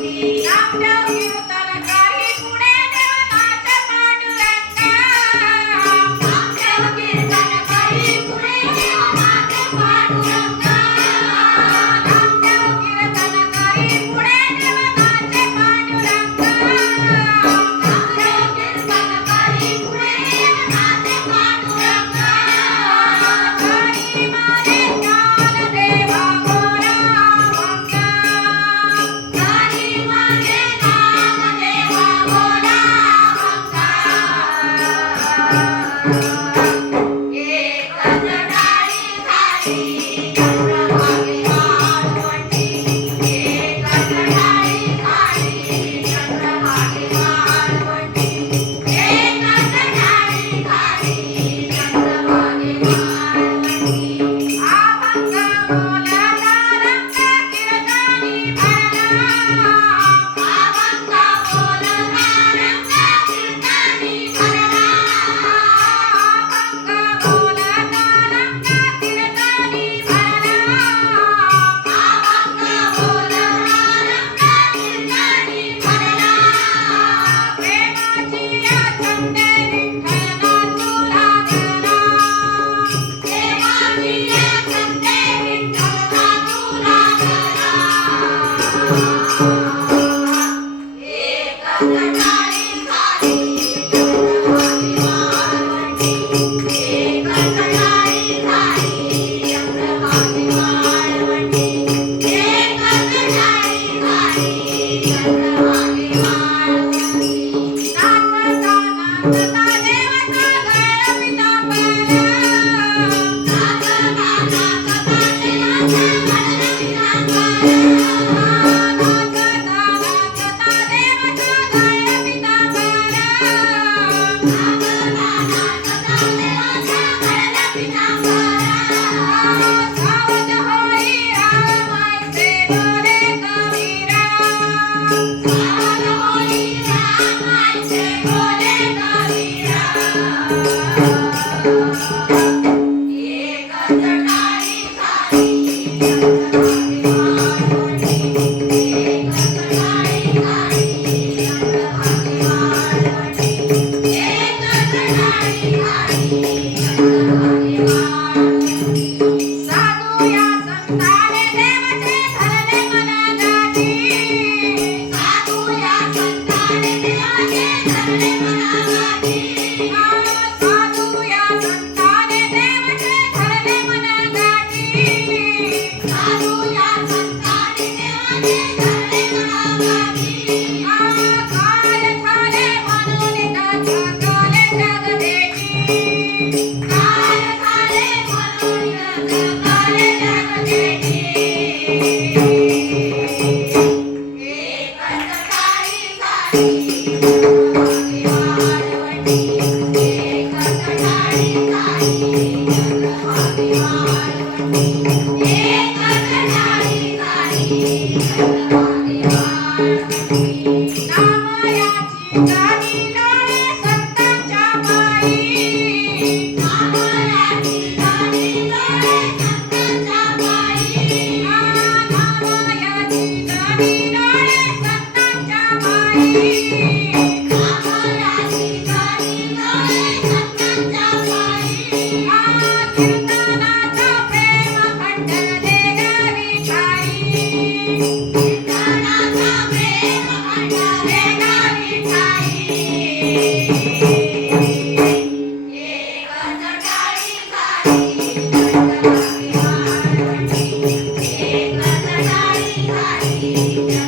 Now, now, you, Tanaka. Thank you.